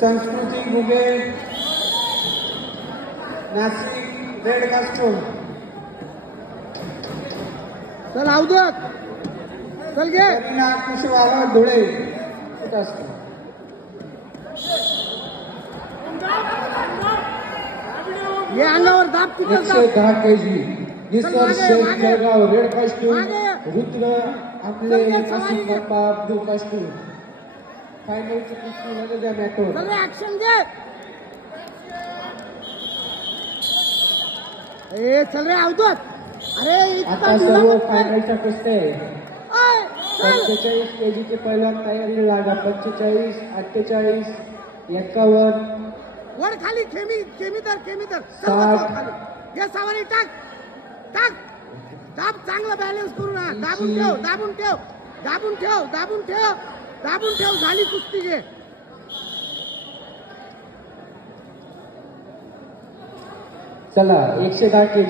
संस्कृती Guge Nashik red costume. चल अवधूत चल घे. कुशवाहा धुळे कास्टूम. ये अंगावर दाब तिथं 110 केजी निसर्ग शेख जळगाव रेड कास्टूम. रुद्र आपले नाशिक बाप्पा ब्लू कास्टूम. फायनलची कुस्ती झालेल्या मॅटवर. चल रे ऍक्शन घे. ए चल रे अवधूत. अरे आता सर्व फायनलच्या कुस्त्या आहे. 45 केजीचे पहिल्यांदा तयारी लागा. 45, 48, 51. वर खाली खेमी तर 60. घे सवारी टाक टाक. दाब चांगला बॅलन्स करू ना. दाबून ठेव झाली कुस्ती घे. चला 110 केजी.